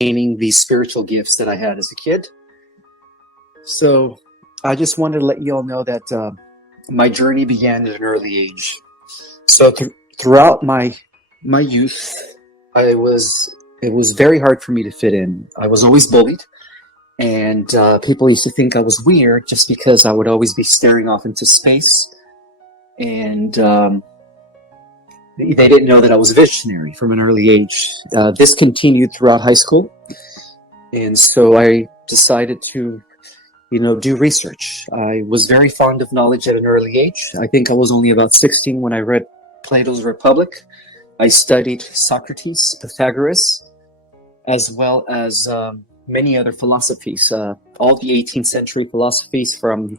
gaining these spiritual gifts that I had as a kid. So I just wanted to let you all know that my journey began at an early age. So throughout my youth, it was very hard for me to fit in. I was always bullied, and people used to think I was weird just because I would always be staring off into space. And they didn't know that I was visionary from an early age. This continued throughout high school, and so I decided to do research. I was very fond of knowledge at an early age. I think I was only about 16 when I read Plato's Republic. I studied Socrates, Pythagoras, as well as many other philosophies, all the 18th century philosophies from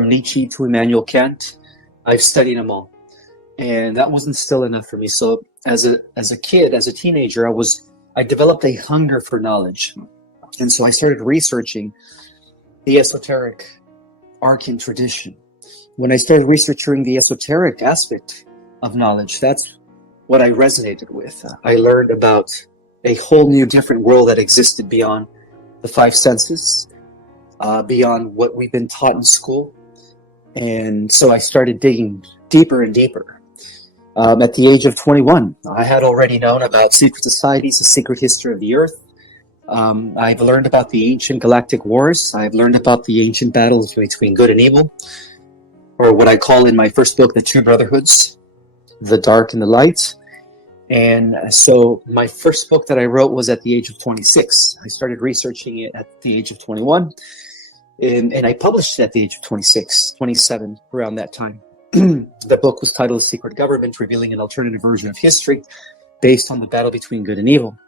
Nietzsche to Immanuel Kant. I've studied them all, and that wasn't still enough for me. So as a kid, as a teenager, I developed a hunger for knowledge, and so I started researching the esoteric arcane tradition. When I started researching the esoteric aspect of knowledge, that's what I resonated with. I learned about a whole new different world that existed beyond the five senses, beyond what we've been taught in school. And so I started digging deeper and deeper. At the age of 21, I had already known about secret societies, the secret history of the earth. I've learned about the ancient galactic wars. I've learned about the ancient battles between good and evil, or what I call in my first book, the two brotherhoods, the dark and the light. And so my first book that I wrote was at the age of 26. I started researching it at the age of 21, and I published it at the age of 26, 27, around that time. The book was titled Secret Government, Revealing an Alternative Version of History based on the battle between good and evil.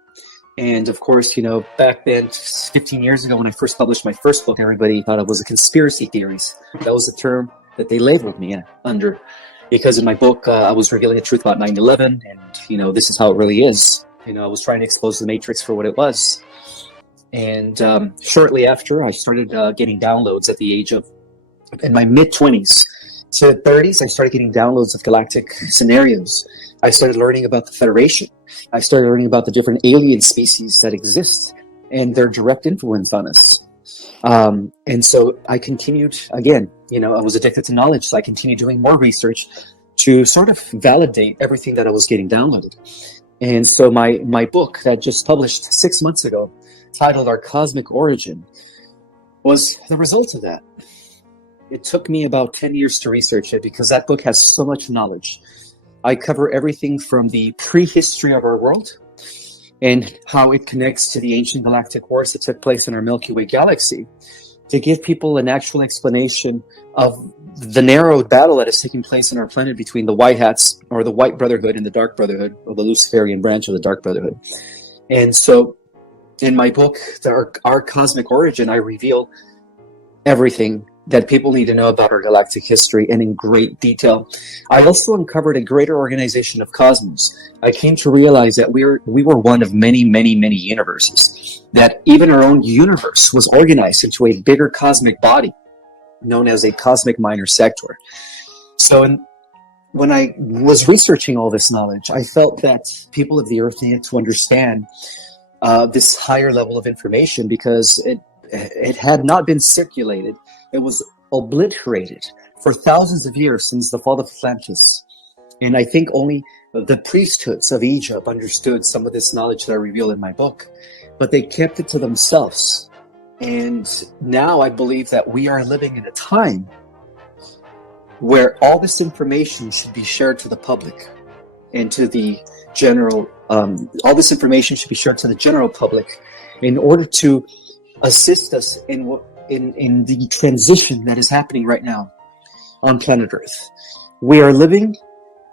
And of course, back then, 15 years ago, when I first published my first book, everybody thought it was a conspiracy theories. That was the term that they labeled me under. Because in my book, I was revealing the truth about 9/11, and, this is how it really is. I was trying to expose the Matrix for what it was. And shortly after, I started getting downloads at the age of, in my mid-20s to 30s, I started getting downloads of galactic scenarios. I started learning about the Federation. I started learning about the different alien species that exist and their direct influence on us. And so I continued, again, I was addicted to knowledge, so I continued doing more research to sort of validate everything that I was getting downloaded. And so my book that just published 6 months ago, titled Our Cosmic Origin, was the result of that. It took me about 10 years to research it because that book has so much knowledge. I cover everything from the prehistory of our world and how it connects to the ancient galactic wars that took place in our Milky Way galaxy, to give people an actual explanation of the narrowed battle that is taking place on our planet between the White Hats, or the White Brotherhood, and the Dark Brotherhood, or the Luciferian branch of the Dark Brotherhood. And so in my book, Our Cosmic Origin, I reveal everything that people need to know about our galactic history, and in great detail. I also uncovered a greater organization of cosmos. I came to realize that we were one of many, many, many universes, that even our own universe was organized into a bigger cosmic body known as a cosmic minor sector. So when I was researching all this knowledge, I felt that people of the earth needed to understand this higher level of information, because it had not been circulated. It was obliterated for thousands of years since the fall of Atlantis. And I think only the priesthoods of Egypt understood some of this knowledge that I reveal in my book, but they kept it to themselves. And now I believe that we are living in a time where all this information should be shared to the public and to the general, all this information should be shared to the general public in order to assist us in the transition that is happening right now on planet Earth. We are living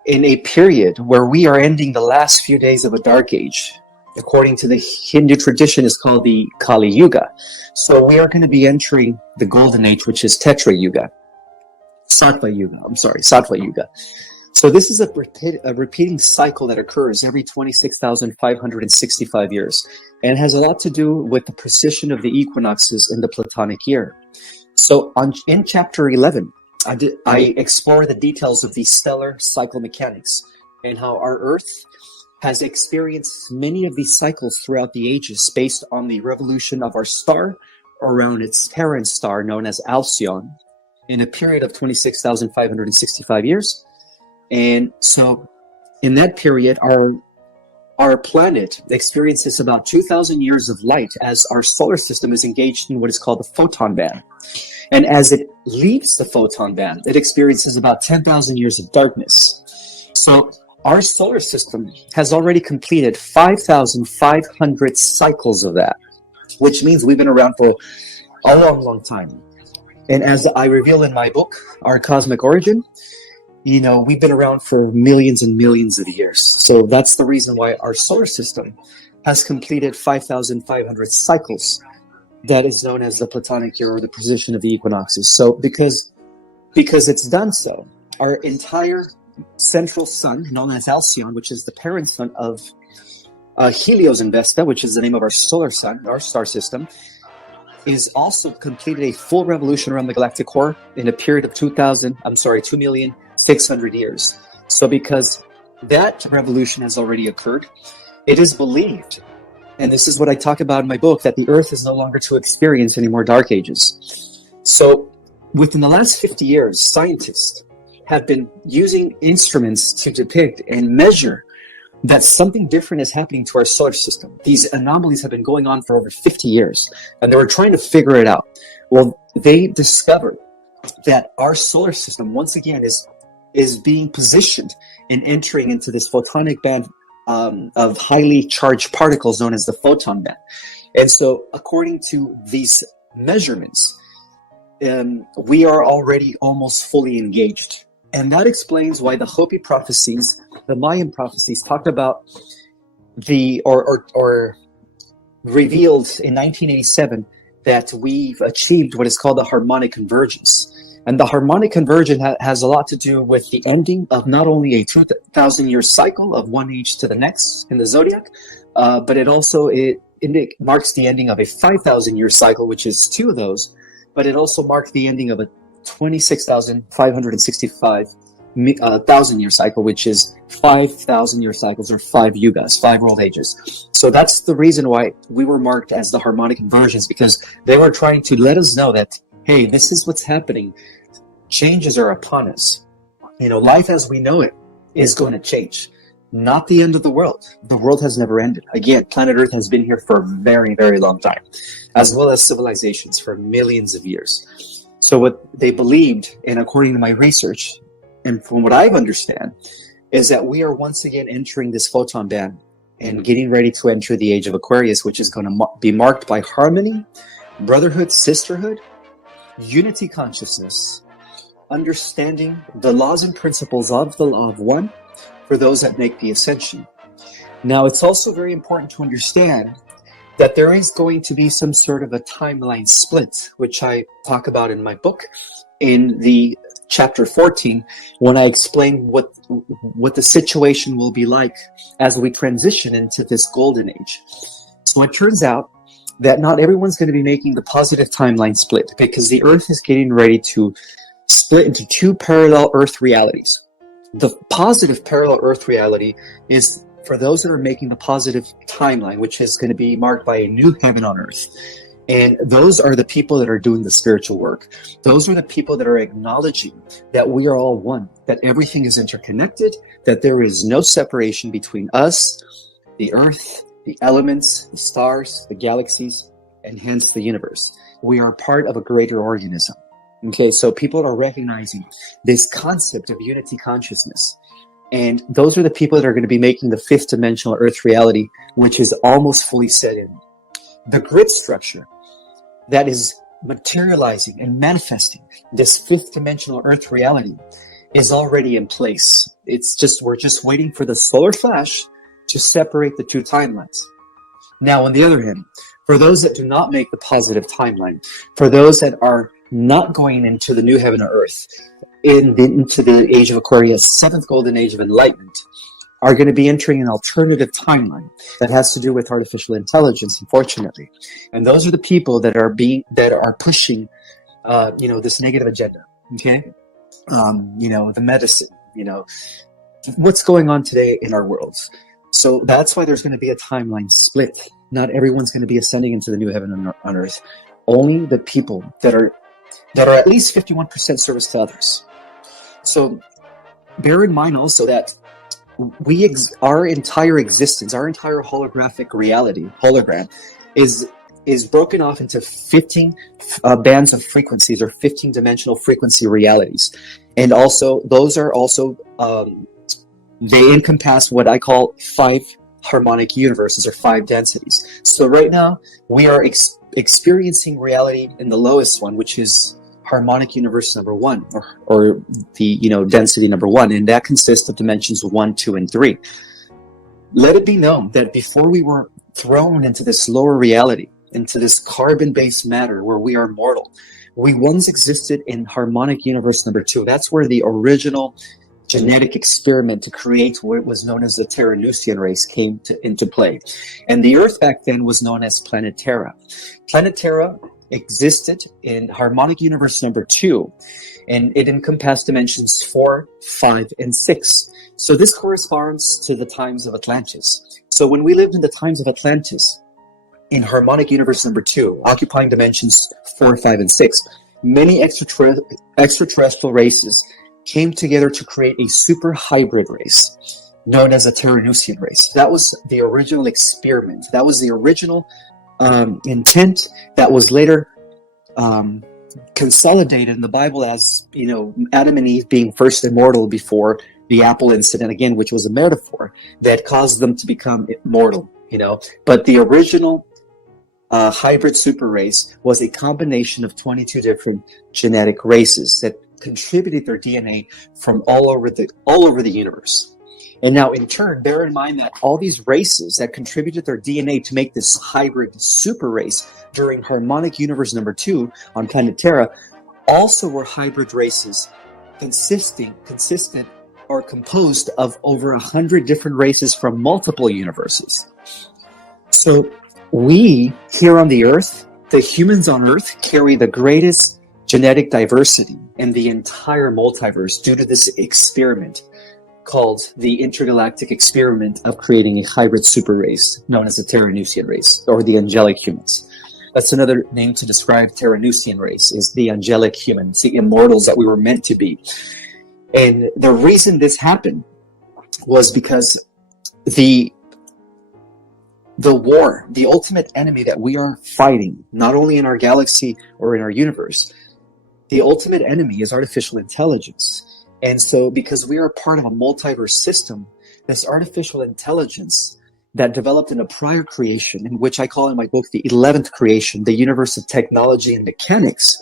in a period where we are ending the last few days of a dark age. According to the Hindu tradition, is called the Kali Yuga. So we are going to be entering the golden age, which is Tetra Yuga. Sattva Yuga. So this is a repeating cycle that occurs every 26,565 years, and has a lot to do with the precession of the equinoxes in the Platonic year. So in chapter 11, I explore the details of the stellar cycle mechanics and how our Earth has experienced many of these cycles throughout the ages based on the revolution of our star around its parent star known as Alcyon in a period of 26,565 years. And so in that period, our planet experiences about 2,000 years of light as our solar system is engaged in what is called the photon band. And as it leaves the photon band, it experiences about 10,000 years of darkness. So our solar system has already completed 5,500 cycles of that, which means we've been around for a long, long time. And as I reveal in my book, Our Cosmic Origin, we've been around for millions and millions of years. So that's the reason why our solar system has completed 5,500 cycles. That is known as the Platonic year, or the position of the equinoxes. So because it's done so, our entire central sun, known as Alcyon, which is the parent sun of Helios and Vesta, which is the name of our solar sun, our star system, is also completed a full revolution around the galactic core in a period of 2,600,000 years. So because that revolution has already occurred, it is believed, and this is what I talk about in my book, that the Earth is no longer to experience any more dark ages. So within the last 50 years, scientists have been using instruments to depict and measure that something different is happening to our solar system. These anomalies have been going on for over 50 years, and they were trying to figure it out. Well, they discovered that our solar system, once again, is being positioned and entering into this photonic band of highly charged particles known as the photon band. And so, according to these measurements, we are already almost fully engaged. And that explains why the Hopi prophecies, the Mayan prophecies, talked about or revealed in 1987 that we've achieved what is called the harmonic convergence. And the harmonic convergence has a lot to do with the ending of not only a 2,000-year cycle of one age to the next in the zodiac, but it marks the ending of a 5,000-year cycle, which is two of those, but it also marks the ending of a 26,565,000-year cycle, which is 5,000-year cycles, or 5 yugas, 5 world ages. So that's the reason why we were marked as the harmonic convergence, because they were trying to let us know that, hey, this is what's happening. Changes are upon us. Life as we know it is going to change. Not the end of the world. The world has never ended. Again, planet Earth has been here for a very, very long time, as well as civilizations for millions of years. So what they believed, and according to my research, and from what I understand, is that we are once again entering this photon band and getting ready to enter the age of Aquarius, which is going to be marked by harmony, brotherhood, sisterhood, unity consciousness, understanding the laws and principles of the law of one for those that make the ascension. Now, it's also very important to understand that there is going to be some sort of a timeline split, which I talk about in my book in the chapter 14, when I explain what the situation will be like as we transition into this golden age. So it turns out that not everyone's going to be making the positive timeline split, because the Earth is getting ready to split into two parallel Earth realities. The positive parallel Earth reality is for those that are making the positive timeline, which is going to be marked by a new heaven on earth. And those are the people that are doing the spiritual work. Those are the people that are acknowledging that we are all one, that everything is interconnected, that there is no separation between us, the earth, the elements, the stars, the galaxies, and hence the universe. We are part of a greater organism. Okay, so people are recognizing this concept of unity consciousness. And those are the people that are going to be making the fifth dimensional Earth reality, which is almost fully set in. The grid structure that is materializing and manifesting this fifth dimensional Earth reality is already in place. We're just waiting for the solar flash to separate the two timelines. Now, on the other hand, for those that do not make the positive timeline, for those that are not going into the new heaven or earth, into the age of Aquarius, seventh golden age of enlightenment, are going to be entering an alternative timeline that has to do with artificial intelligence, unfortunately. And those are the people that are pushing, this negative agenda. Okay, the medicine. What's going on today in our worlds. So that's why there's going to be a timeline split. Not everyone's going to be ascending into the new heaven and on earth. Only the people that are at least 51% service to others. So bear in mind also that our entire existence, our entire holographic reality, hologram, is broken off into 15 bands of frequencies, or 15-dimensional frequency realities. And also, those are also, they encompass what I call 5 harmonic universes, or 5 densities. So right now, we are experiencing reality in the lowest one, which is harmonic universe number 1, or the density number 1, and that consists of dimensions 1, 2, and 3. Let it be known that before we were thrown into this lower reality, into this carbon-based matter where we are mortal, we once existed in harmonic universe number 2. That's where the original genetic experiment to create what was known as the Terranusian race came into play. And the Earth back then was known as Planet Terra. Planet Terra existed in harmonic universe number 2, and it encompassed dimensions 4, 5, and 6. So this corresponds to the times of Atlantis. So when we lived in the times of Atlantis, in harmonic universe number 2, occupying dimensions 4, 5, and 6, many extraterrestrial races came together to create a super hybrid race known as a Terranusian race. That was the original experiment. That was the original intent that was later consolidated in the Bible as, Adam and Eve being first immortal before the apple incident, again, which was a metaphor that caused them to become immortal, But the original hybrid super race was a combination of 22 different genetic races that contributed their DNA from all over the universe. And now, in turn, bear in mind that all these races that contributed their DNA to make this hybrid super race during harmonic universe number 2 on planet Terra also were hybrid races consistent or composed of over 100 different races from multiple universes. So we here on the Earth, the humans on Earth, carry the greatest genetic diversity in the entire multiverse due to this experiment called the intergalactic experiment of creating a hybrid super race known as the Terranusian race, or the angelic humans. That's another name to describe Terranusian race, is the angelic humans, the immortals that we were meant to be. And the reason this happened was because the war, the ultimate enemy that we are fighting, not only in our galaxy or in our universe, the ultimate enemy is artificial intelligence. And so because we are part of a multiverse system, this artificial intelligence that developed in a prior creation, in which I call in my book the 11th creation, the universe of technology and mechanics,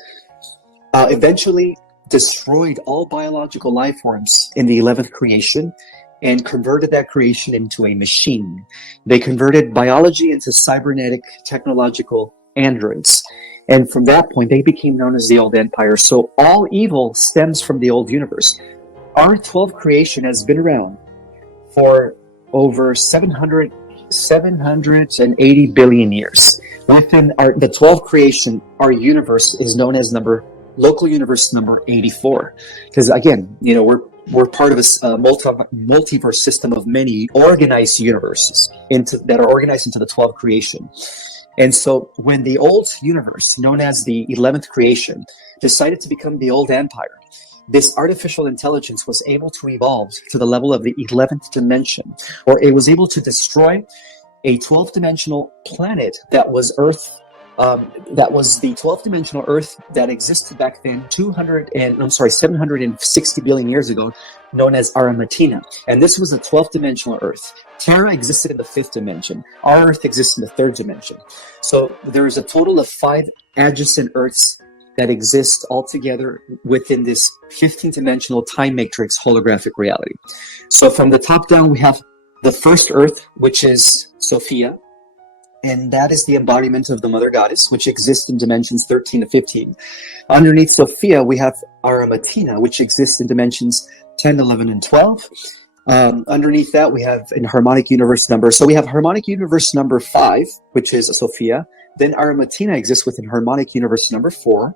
eventually destroyed all biological life forms in the 11th creation and converted that creation into a machine. They converted biology into cybernetic technological androids. And from that point, they became known as the Old Empire. So all evil stems from the old universe. Our 12th creation has been around for over 780 billion years. Within the 12th creation, our universe is known as local universe number 84. Because again, we're part of a multiverse system of many organized universes that are organized into the 12th creation. And so when the old universe, known as the 11th creation, decided to become the old empire, this artificial intelligence was able to evolve to the level of the 11th dimension, or it was able to destroy a 12th dimensional planet that was Earth. That was the 12th dimensional Earth that existed back then 760 billion years ago, known as Aramatina. And this was the 12th dimensional Earth. Terra existed in the 5th dimension. Our Earth exists in the 3rd dimension. So there is a total of 5 adjacent Earths that exist altogether within this 15-dimensional time matrix holographic reality. So from the top down, we have the first Earth, which is Sophia, and that is the embodiment of the Mother Goddess, which exists in dimensions 13 to 15. Underneath Sophia, we have Aramatina, which exists in dimensions 10, 11, and 12. Underneath that, we have in harmonic universe number. So we have harmonic universe number 5, which is Sophia. Then Aramatina exists within harmonic universe number 4.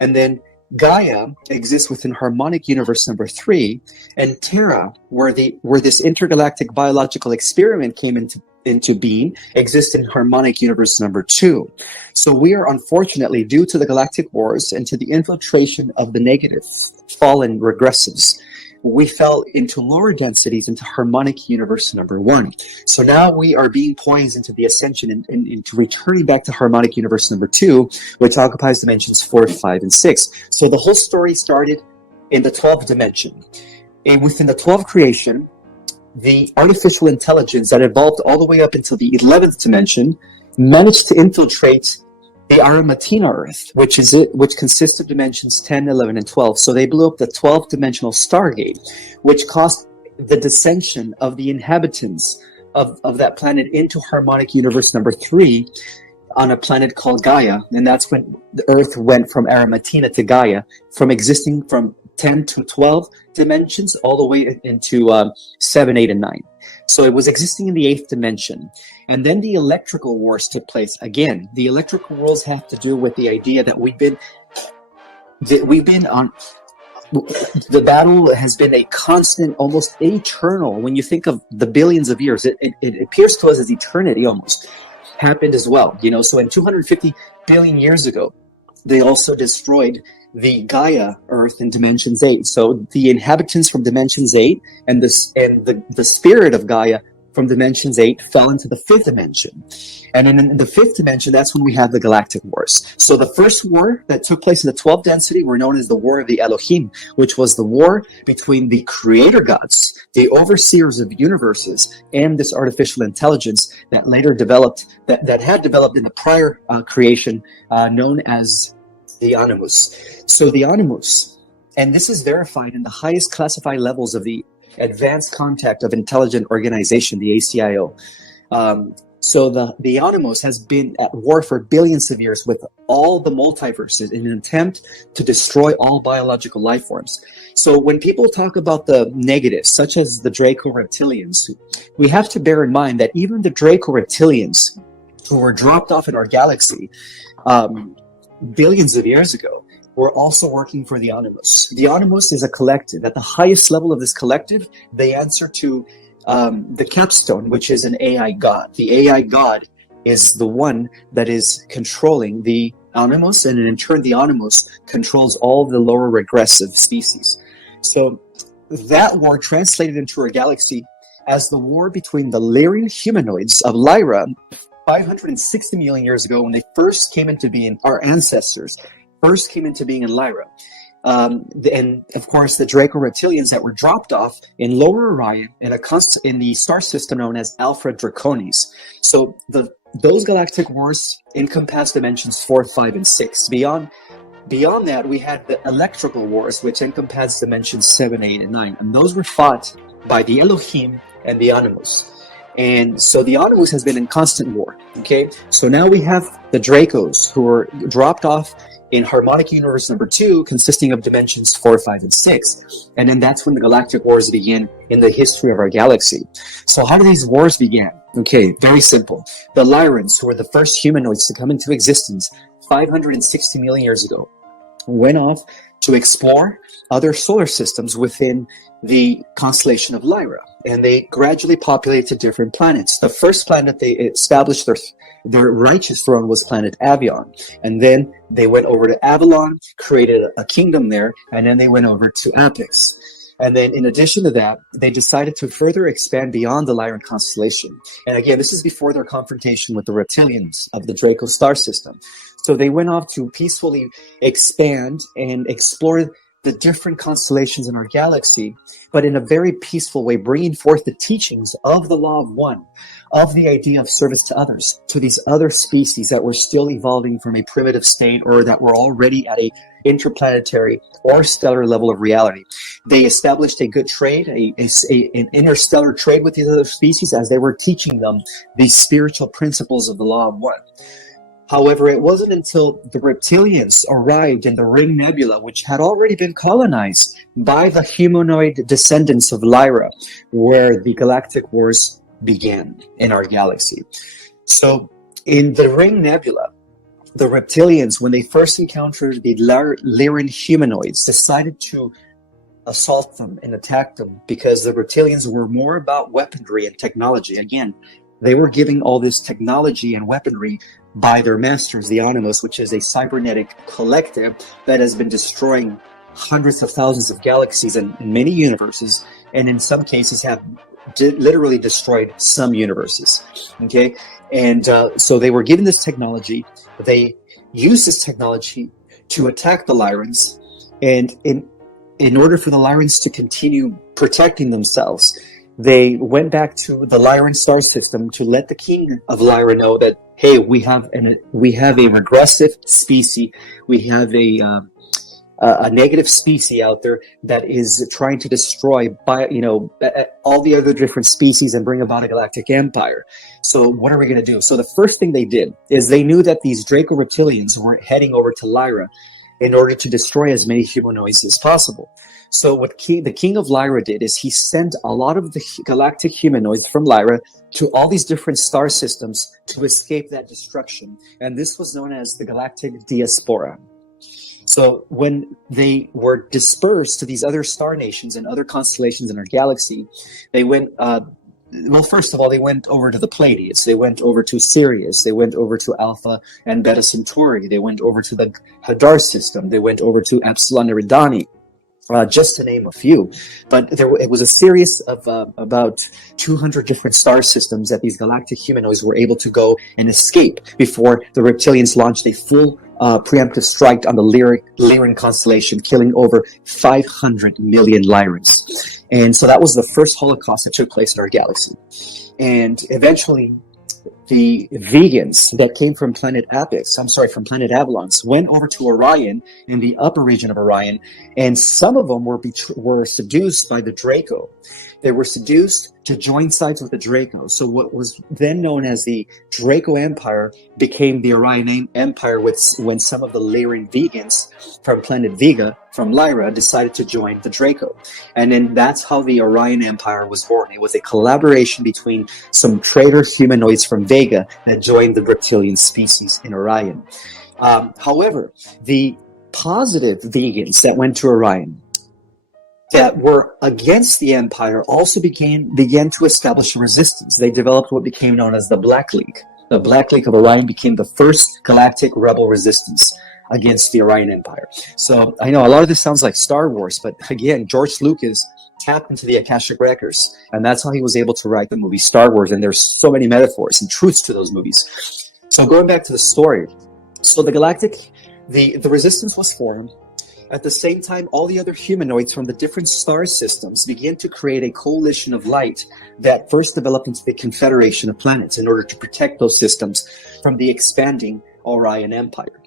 And then Gaia exists within harmonic universe number 3, and Terra, where this intergalactic biological experiment came into being, exists in harmonic universe number 2. So we are, unfortunately, due to the galactic wars and to the infiltration of the negative fallen regressives, we fell into lower densities into harmonic universe number 1. So now we are being poised into the ascension and into returning back to harmonic universe number 2, which occupies dimensions 4, 5, and 6. So the whole story started in the 12th dimension. And within the 12th creation, the artificial intelligence that evolved all the way up until the 11th dimension managed to infiltrate the Arimatina Earth, which consists of dimensions 10, 11, and 12. So they blew up the 12th dimensional Stargate, which caused the descension of the inhabitants of that planet into harmonic universe number 3 on a planet called Gaia. And that's when the Earth went from Arimatina to Gaia, from existing from 10 to 12 dimensions all the way into 7, 8, and 9. So it was existing in the 8th dimension. And then the electrical wars took place. Again, the electrical wars have to do with the idea that we've been on. The battle has been a constant, almost eternal. When you think of the billions of years, it appears to us as eternity almost. Happened as well. So in 250 billion years ago, they also destroyed the Gaia Earth in dimensions 8. So the inhabitants from dimensions 8 and the spirit of Gaia from dimensions 8 fell into the 5th dimension. And in the 5th dimension, that's when we have the galactic wars. So the first war that took place in the 12th density were known as the War of the Elohim, which was the war between the creator gods, the overseers of universes, and this artificial intelligence that later developed, that had developed in the prior creation, known as the Animus. So the Animus, and this is verified in the highest classified levels of the Advanced Contact of Intelligent Organization, the ACIO. So the Animus has been at war for billions of years with all the multiverses in an attempt to destroy all biological life forms. So when people talk about the negatives, such as the Draco reptilians, we have to bear in mind that even the Draco reptilians who were dropped off in our galaxy billions of years ago were also working for the Animus. The Animus is a collective. At the highest level of this collective, they answer to the capstone, which is an AI god. The AI god is the one that is controlling the Animus, and in turn, the Animus controls all the lower regressive species. So that war translated into our galaxy as the war between the Lyrian humanoids of Lyra 560 million years ago, when they first came into being, our ancestors first came into being in Lyra. And of course, the Draco reptilians that were dropped off in Lower Orion in the star system known as Alpha Draconis. So those galactic wars encompass dimensions 4, 5, and 6. Beyond that, we had the electrical wars, which encompass dimensions 7, 8, and 9. And those were fought by the Elohim and the Animus. And so the Animus has been in constant war. Okay, so now we have the Dracos who were dropped off in harmonic universe number 2, consisting of dimensions 4, 5, and 6. And then that's when the galactic wars begin in the history of our galaxy. So how do these wars begin? Okay, very simple. The Lyrans, who were the first humanoids to come into existence 560 million years ago, went off to explore other solar systems within the constellation of Lyra. And they gradually populated different planets. The first planet they established their righteous throne was planet Avion. And then they went over to Avalon, created a kingdom there, and then they went over to Apix. And then in addition to that, they decided to further expand beyond the Lyran constellation. And again, this is before their confrontation with the reptilians of the Draco star system. So they went off to peacefully expand and explore the different constellations in our galaxy, but in a very peaceful way, bringing forth the teachings of the law of one, of the idea of service to others, to these other species that were still evolving from a primitive state or that were already at a interplanetary or stellar level of reality. They established a good trade, an interstellar trade with these other species as they were teaching them these spiritual principles of the law of one. However, it wasn't until the reptilians arrived in the Ring Nebula, which had already been colonized by the humanoid descendants of Lyra, where the galactic wars began in our galaxy. So in the Ring Nebula, the reptilians, when they first encountered the Lyran humanoids, decided to assault them and attack them because the reptilians were more about weaponry and technology. Again, they were giving all this technology and weaponry by their masters, the Animus, which is a cybernetic collective that has been destroying hundreds of thousands of galaxies and many universes, and in some cases have literally destroyed some universes. Okay, and so they were given this technology. They used this technology to attack the Lyrans, and in order for the Lyrans to continue protecting themselves, they went back to the Lyran star system to let the king of Lyra know that, hey, we have a regressive species, we have a negative species out there that is trying to destroy all the other different species and bring about a galactic empire. So what are we going to do? So the first thing they did is they knew that these Draco reptilians were heading over to Lyra in order to destroy as many humanoids as possible. So what the king of Lyra did is he sent a lot of the galactic humanoids from Lyra to all these different star systems to escape that destruction. And this was known as the Galactic Diaspora. So when they were dispersed to these other star nations and other constellations in our galaxy, they went, first of all, they went over to the Pleiades, they went over to Sirius, they went over to Alpha and Beta Centauri, they went over to the Hadar system, they went over to Epsilon Eridani, just to name a few. But it was a series of about 200 different star systems that these galactic humanoids were able to go and escape before the reptilians launched a full preemptive strike on the Lyran constellation, killing over 500 million Lyrans. And so that was the first Holocaust that took place in our galaxy. And eventually, the vegans that came from planet Avalon, went over to Orion in the upper region of Orion, and some of them were seduced by the Draco. They were seduced to join sides with the Draco. So what was then known as the Draco Empire became the Orion Empire when some of the Lyran vegans from planet Vega, from Lyra, decided to join the Draco. And then that's how the Orion Empire was born. It was a collaboration between some traitor humanoids from Vega that joined the reptilian species in Orion. However, the positive vegans that went to Orion, that were against the Empire, also began to establish a resistance. They developed what became known as the Black League. The Black League of Orion became the first galactic rebel resistance against the Orion Empire. So I know a lot of this sounds like Star Wars, but again, George Lucas tapped into the Akashic Records, and that's how he was able to write the movie Star Wars, and there's so many metaphors and truths to those movies. So going back to the story, so the resistance was formed. At the same time, all the other humanoids from the different star systems began to create a coalition of light that first developed into the Confederation of Planets in order to protect those systems from the expanding Orion Empire.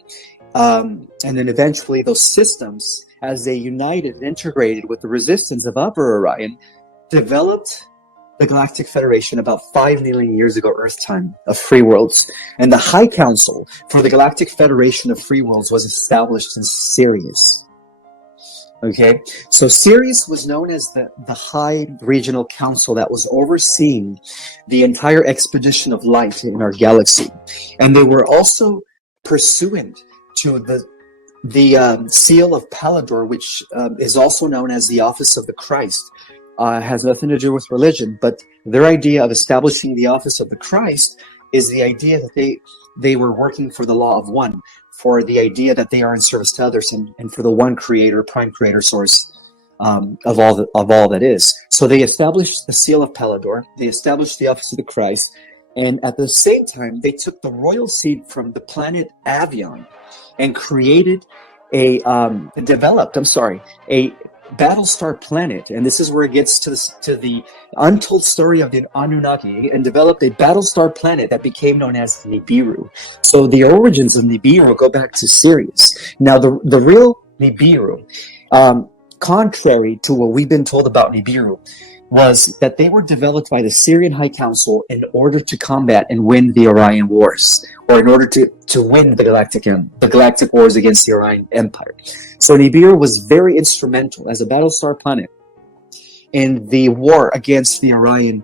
And then eventually those systems, as they united and integrated with the resistance of Upper Orion, developed the Galactic Federation about 5 million years ago Earth time of free worlds. And the High Council for the Galactic Federation of Free Worlds was established in Sirius. Okay, so Sirius was known as the High Regional Council that was overseeing the entire expedition of light in our galaxy. And they were also pursuant to the Seal of Pallador, which is also known as the Office of the Christ. Has nothing to do with religion, but their idea of establishing the Office of the Christ is the idea that they were working for the law of one, for the idea that they are in service to others, and for the one creator, prime creator source of all that is. So they established the Seal of Pallador, they established the Office of the Christ, and at the same time, they took the royal seed from the planet Avion and created a Battlestar planet, and this is where it gets to the untold story of the Anunnaki, and developed a Battlestar planet that became known as Nibiru. So the origins of Nibiru go back to Sirius. Now, the real Nibiru, contrary to what we've been told about Nibiru, was that they were developed by the Syrian High Council in order to combat and win the Orion Wars, or in order to win the Galactic Wars against the Orion Empire. So Nibiru was very instrumental as a Battlestar planet in the war against the Orion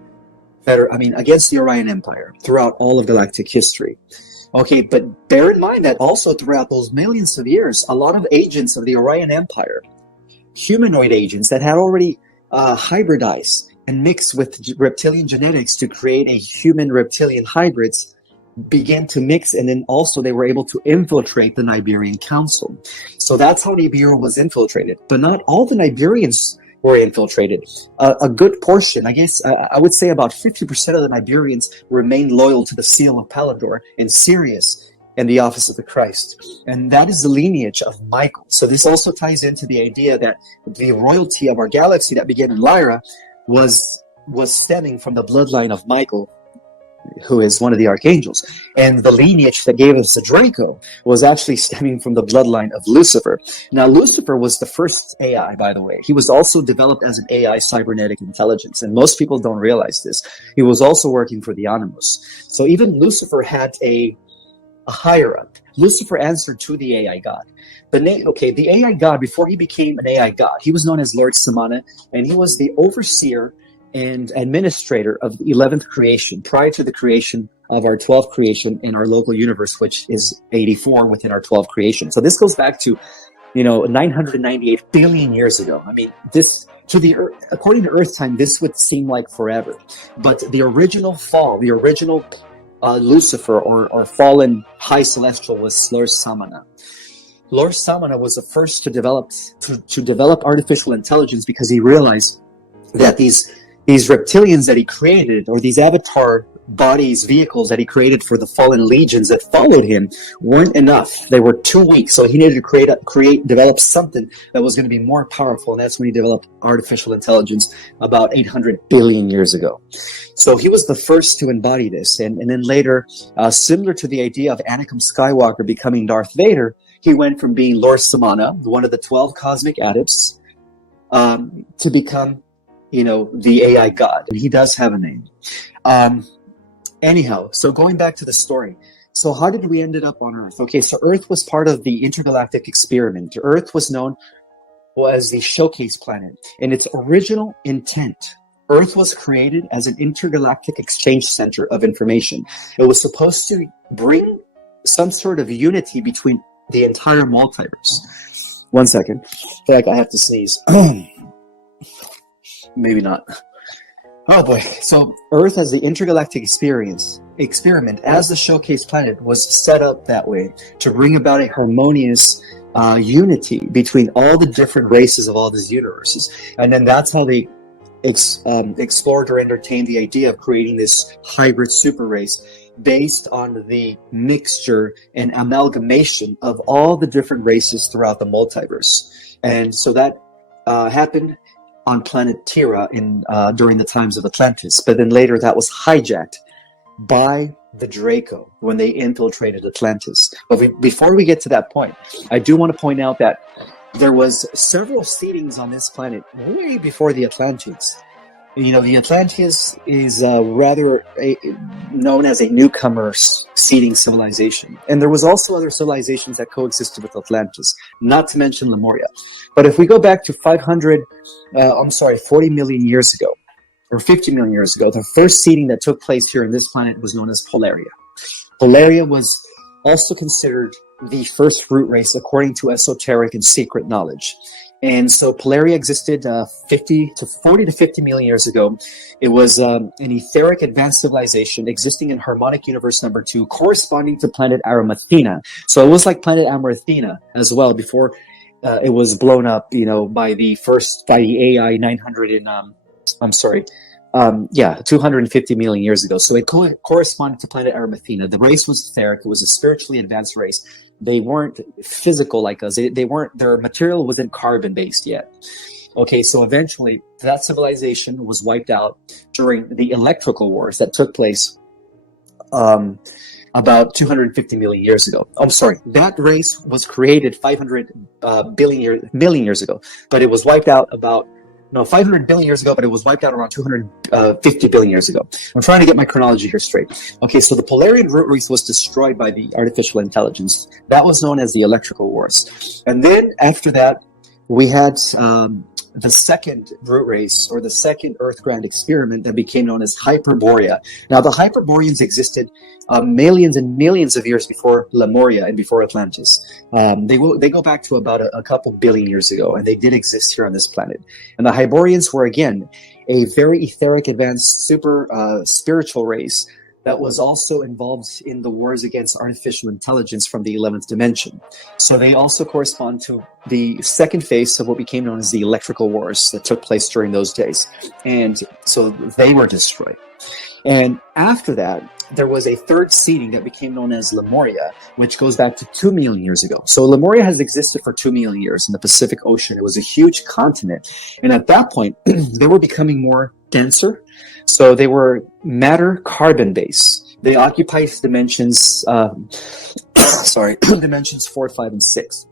Empire throughout all of galactic history. Okay, but bear in mind that also throughout those millions of years, a lot of agents of the Orion Empire, humanoid agents that had already hybridized and mixed with reptilian genetics to create a human reptilian hybrids, began to mix, and then also they were able to infiltrate the Niberian Council. So that's how Nibiru was infiltrated. But not all the Niberians were infiltrated. A good portion, I guess, I would say about 50% of the Niberians remained loyal to the Seal of Pallador and Sirius and the Office of the Christ. And that is the lineage of Michael. So this also ties into the idea that the royalty of our galaxy that began in Lyra was stemming from the bloodline of Michael, who is one of the archangels. And the lineage that gave us the Draco was actually stemming from the bloodline of Lucifer. Now, Lucifer was the first AI, by the way. He was also developed as an AI cybernetic intelligence, and most people don't realize this. He was also working for the Animus. So even Lucifer had a higher up. Lucifer answered to the AI god. The AI god, before he became an AI god, he was known as Lord Samana, and he was the overseer and administrator of the 11th creation, prior to the creation of our 12th creation in our local universe, which is 84 within our 12th creation. So this goes back to, 998 billion years ago. I mean, according to Earth time, this would seem like forever. But the original fall, the original Lucifer or fallen high celestial was Lord Samana. Lord Samana was the first to develop artificial intelligence, because he realized that these reptilians that he created, or these avatar bodies, vehicles that he created for the fallen legions that followed him, weren't enough. They were too weak. So he needed to develop something that was going to be more powerful. And that's when he developed artificial intelligence about 800 billion years ago. So he was the first to embody this. And then later, similar to the idea of Anakin Skywalker becoming Darth Vader, he went from being Lord Samana, one of the 12 cosmic adepts, to become the AI god. And he does have a name. Anyhow, so going back to the story. So how did we end up on Earth? Okay, so Earth was part of the intergalactic experiment. Earth was known as the showcase planet. In its original intent, Earth was created as an intergalactic exchange center of information. It was supposed to bring some sort of unity between the entire multiverse. 1 second. I feel like I have to sneeze. Maybe not. Oh boy. So Earth as the intergalactic experiment as the showcase planet was set up that way to bring about a harmonious unity between all the different races of all these universes. And then that's how they explored or entertained the idea of creating this hybrid super race based on the mixture and amalgamation of all the different races throughout the multiverse. And so that happened on planet Terra during the times of Atlantis. But then later that was hijacked by the Draco when they infiltrated Atlantis. But before we get to that point, I do want to point out that there was several seedings on this planet way before the Atlanteans. The Atlanteans is rather known as a newcomer seeding civilization. And there was also other civilizations that coexisted with Atlantis, not to mention Lemuria. But if we go back to 40 million years ago, or 50 million years ago, the first seeding that took place here in this planet was known as Polaria. Polaria was also considered the first root race according to esoteric and secret knowledge. And so Polaria existed 40 to 50 million years ago. It was an etheric advanced civilization existing in harmonic universe number 2, corresponding to planet Aramathena. So it was like planet Aramathena as well before it was blown up, by the AI 250 million years ago. So it corresponded to planet Aramathena. The race was etheric. It was a spiritually advanced race. They weren't physical like us. Their material wasn't carbon based yet. Okay, so eventually that civilization was wiped out during the electrical wars that took place about 250 million years ago. I'm sorry, that race was created 500 million years ago, but it was wiped out 500 billion years ago, but it was wiped out around 250 billion years ago. I'm trying to get my chronology here straight. Okay, so the Polarian root race was destroyed by the artificial intelligence. That was known as the electrical wars. And then after that, we had the second root race, or the second Earth ground experiment that became known as Hyperborea. Now, the Hyperboreans existed millions and millions of years before Lemuria and before Atlantis. They go back to about a couple billion years ago, and they did exist here on this planet. And the Hyperboreans were, again, a very etheric, advanced, super spiritual race that was also involved in the wars against artificial intelligence from the 11th dimension. So they also correspond to the second phase of what became known as the electrical wars that took place during those days. And so they were destroyed. And after that, there was a third seeding that became known as Lemuria, which goes back to 2 million years ago. So Lemuria has existed for 2 million years in the Pacific Ocean. It was a huge continent. And at that point, they were becoming more denser. So they were matter carbon based. They occupied dimensions, dimensions 4, 5, and 6.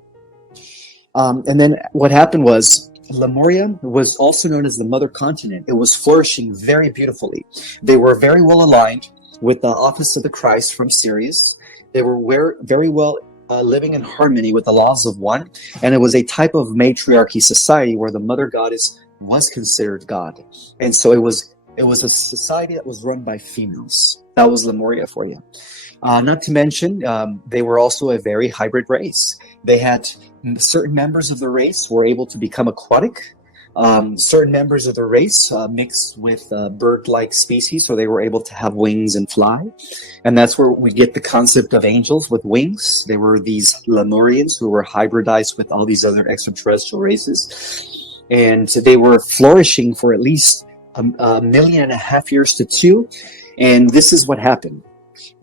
And then what happened was, Lemuria was also known as the mother continent. It was flourishing very beautifully. They were very well aligned with the office of the Christ from Sirius. They were very well living in harmony with the laws of one. And it was a type of matriarchy society where the mother goddess was considered God. And so it was a society that was run by females. That was Lemuria for you. Not to mention, they were also a very hybrid race. They had certain members of the race were able to become aquatic. Certain members of the race mixed with bird-like species, so they were able to have wings and fly. And that's where we get the concept of angels with wings. They were these Lemurians who were hybridized with all these other extraterrestrial races. And they were flourishing for at least 1.5 million years to 2. And this is what happened.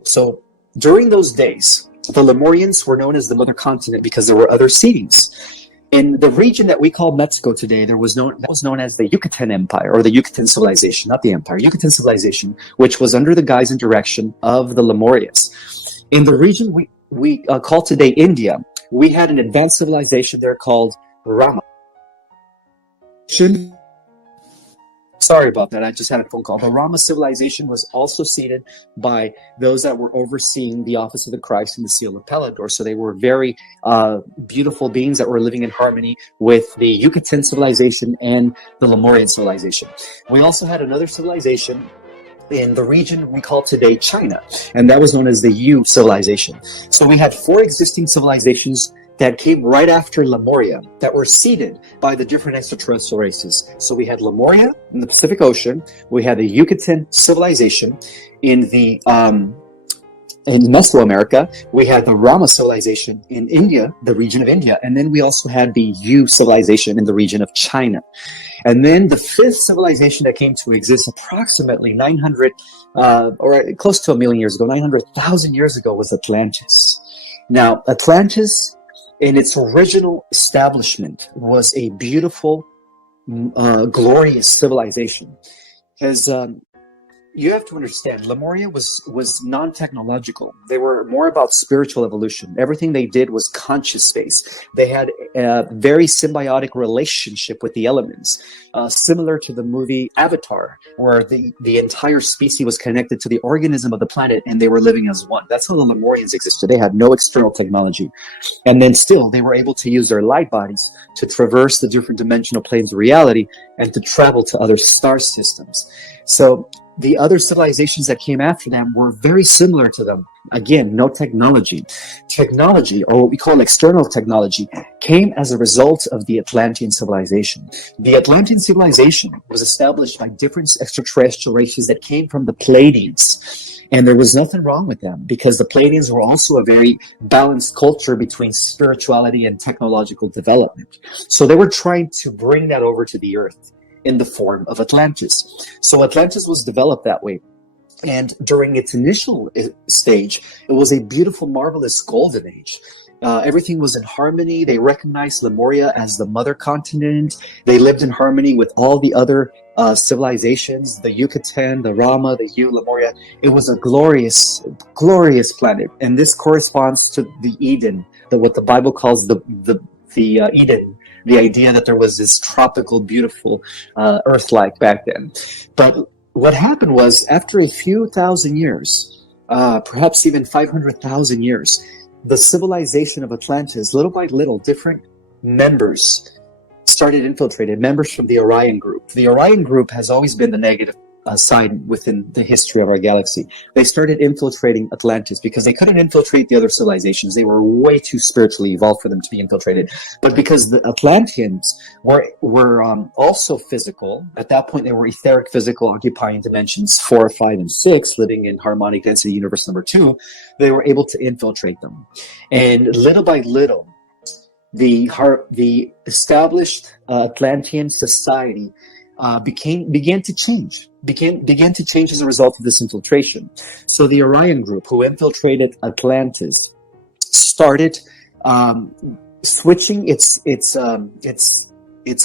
So during those days, the Lemurians were known as the mother continent because there were other seedings. In the region that we call Mexico today, that was known as the Yucatan Empire, or the Yucatan Civilization, not the empire, Yucatan Civilization, which was under the guise and direction of the Lemurians. In the region we call today India, we had an advanced civilization there called Rama. Sorry about that. I just had a phone call. The Rama civilization was also seeded by those that were overseeing the office of the Christ and the seal of Pelador. So they were very beautiful beings that were living in harmony with the Yucatan civilization and the Lemurian civilization. We also had another civilization in the region we call today China, and that was known as the Yu civilization. So we had 4 existing civilizations that came right after Lemuria that were seeded by the different extraterrestrial races. So we had Lemuria in the Pacific Ocean, we had the Yucatan civilization in the in Mesoamerica, we had the Rama civilization in India, the region of India, and then we also had the Yu civilization in the region of China. And then the 5th civilization that came to exist approximately 900 or close to 1 million years ago, 900,000 years ago, was Atlantis. Now, Atlantis, in its original establishment, was a beautiful, glorious civilization. Because you have to understand, Lemuria was non-technological. They were more about spiritual evolution. Everything they did was conscious-based. They had a very symbiotic relationship with the elements, similar to the movie Avatar, where the entire species was connected to the organism of the planet, and they were living as one. That's how the Lemurians existed. They had no external technology. And then still, they were able to use their light bodies to traverse the different dimensional planes of reality and to travel to other star systems. So the other civilizations that came after them were very similar to them. Again, no technology. Technology, or what we call external technology, came as a result of the Atlantean civilization. The Atlantean civilization was established by different extraterrestrial races that came from the Pleiadians. And there was nothing wrong with them, because the Pleiadians were also a very balanced culture between spirituality and technological development. So they were trying to bring that over to the Earth in the form of Atlantis. So Atlantis was developed that way. And during its initial stage, it was a beautiful, marvelous golden age. Everything was in harmony. They recognized Lemuria as the mother continent. They lived in harmony with all the other civilizations, the Yucatan, the Rama, the Yu, Lemuria. It was a glorious, glorious planet. And this corresponds to the Eden, what the Bible calls the Eden. The idea that there was this tropical, beautiful Earth-like back then. But what happened was, after a few thousand years, perhaps even 500,000 years, the civilization of Atlantis, little by little, different members started infiltrating members from the Orion group. The Orion group has always been the negative side within the history of our galaxy. They started infiltrating Atlantis because they couldn't infiltrate the other civilizations. They were way too spiritually evolved for them to be infiltrated. But because the Atlanteans were also physical, at that point they were etheric, physical, occupying dimensions 4, 5, and 6, living in harmonic density universe number 2, they were able to infiltrate them. And little by little, the established Atlantean society began to change as a result of this infiltration. So the Orion group, who infiltrated Atlantis, started switching its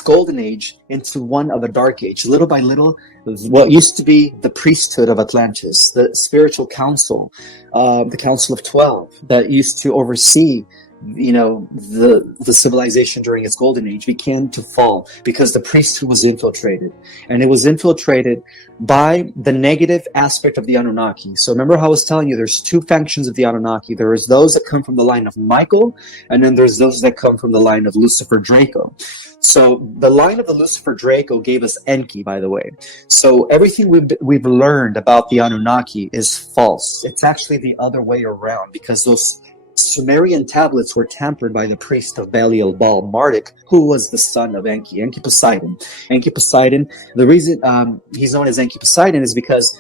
golden age into one of a dark age. Little by little, what used to be the priesthood of Atlantis, the spiritual council, the Council of 12, that used to oversee the civilization during its golden age, began to fall because the priesthood was infiltrated, and it was infiltrated by the negative aspect of the Anunnaki. So remember how I was telling you there's two factions of the Anunnaki. There is those that come from the line of Michael, and then there's those that come from the line of Lucifer Draco. So the line of the Lucifer Draco gave us Enki, by the way. So everything we've learned about the Anunnaki is false. It's actually the other way around, because those Sumerian tablets were tampered by the priest of Belial Baal, Marduk, who was the son of Enki Poseidon. Enki Poseidon, the reason he's known as Enki Poseidon is because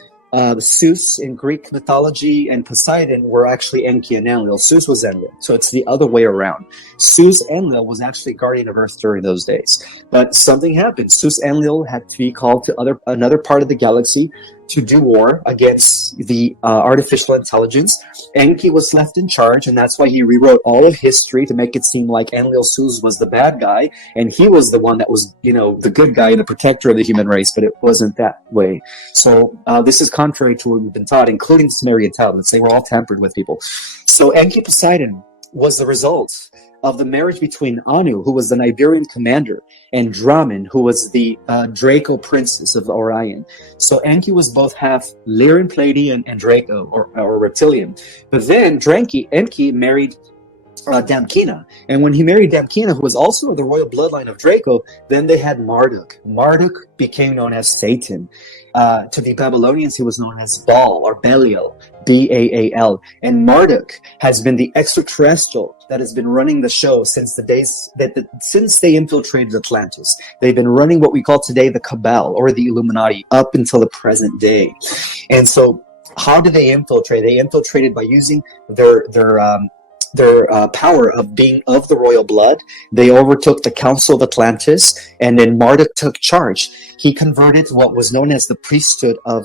Zeus in Greek mythology and Poseidon were actually Enki and Enlil. Zeus was Enlil, so it's the other way around. Zeus Enlil was actually guardian of Earth during those days, but something happened. Zeus Enlil had to be called to another part of the galaxy to do war against the artificial intelligence. Enki was left in charge, and that's why he rewrote all of history to make it seem like Enlil Zeus was the bad guy, and he was the one that was, the good guy and the protector of the human race, but it wasn't that way. So this is contrary to what we've been taught, including the Sumerian tablets. They were all tampered with, people. So Enki Poseidon was the result of the marriage between Anu, who was the Iberian commander, and Draman, who was the Draco princess of Orion. So Enki was both half Lyran, Pleiadian, and Draco, or reptilian. But then Enki married Damkina. And when he married Damkina, who was also of the royal bloodline of Draco, then they had Marduk. Marduk became known as Satan. To the Babylonians, he was known as Baal, or Belial, Baal. And Marduk has been the extraterrestrial that has been running the show since the days since they infiltrated Atlantis. They've been running what we call today the Cabal, or the Illuminati, up until the present day. And so how did they infiltrate? They infiltrated by using their power of being of the royal blood. They overtook the Council of Atlantis, and then Marduk took charge. He converted what was known as the priesthood of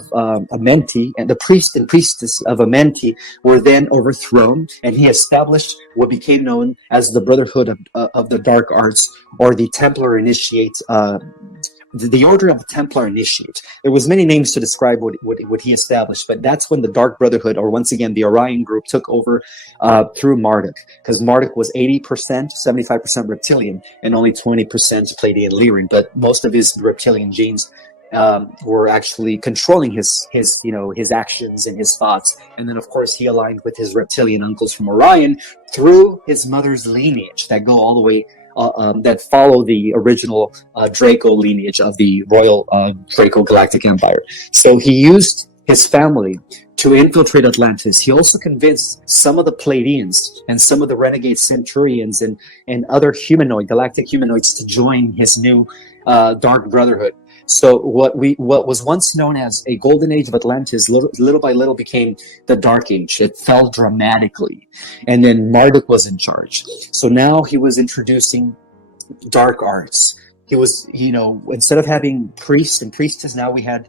Amenti, and the priest and priestess of Amenti were then overthrown, and he established what became known as the Brotherhood of the Dark Arts, or the Templar Initiate, the Order of the Templar Initiate. There was many names to describe what he established, but that's when the Dark Brotherhood, or once again the Orion group, took over through Marduk, because Marduk was 80%, 75% reptilian, and only 20% Pleiadian Lyran. But most of his reptilian genes were actually controlling his actions and his thoughts. And then, of course, he aligned with his reptilian uncles from Orion through his mother's lineage that go all the way. That follow the original Draco lineage of the royal Draco Galactic Empire. So he used his family to infiltrate Atlantis. He also convinced some of the Pleiadians and some of the renegade Centurions and other galactic humanoids to join his new Dark Brotherhood. So what was once known as a golden age of Atlantis, little by little became the Dark Age. It fell dramatically, and then Marduk was in charge. So now he was introducing dark arts. He was, instead of having priests and priestesses, now we had